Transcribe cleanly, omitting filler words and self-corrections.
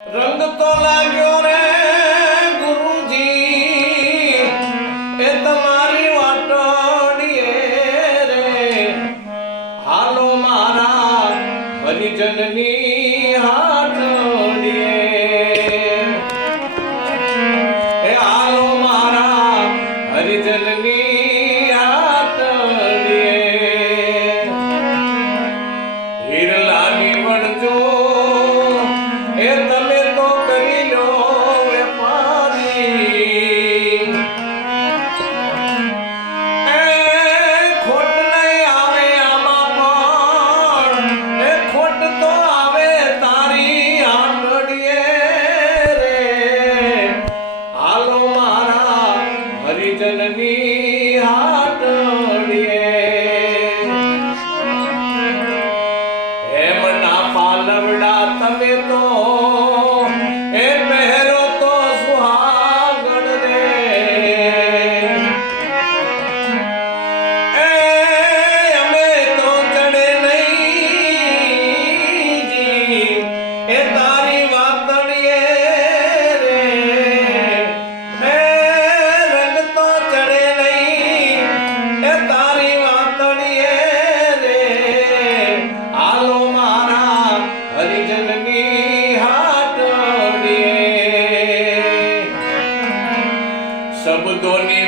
રંગ તો લાગ્યો રે ગુરુજી એ તમારી વાટડીએ રે હાલો મારા હરિજનની હાટડીએ એ હાલો મારા હરિજનની હાટડીએ હિરલાની વણજો એ તમે તો કરી લો વેપારી એ ખોટ નહીં આવે આમાં પણ એ ખોટ તો આવે તારી આંગળીએ રે હાલો મારા હરિજનની હાટડીએ એમ ના પાલવડા તમે તો એ પહેરો તો સુહાગણ રે એ અમે તો ચડે નહીં જી એ તારી વાતડીએ રે એ રંગ તો ચડે નહીં એ તારી વાતડીએ રે હાલો મારા હરિજનની હાટડીએ શબ્દોની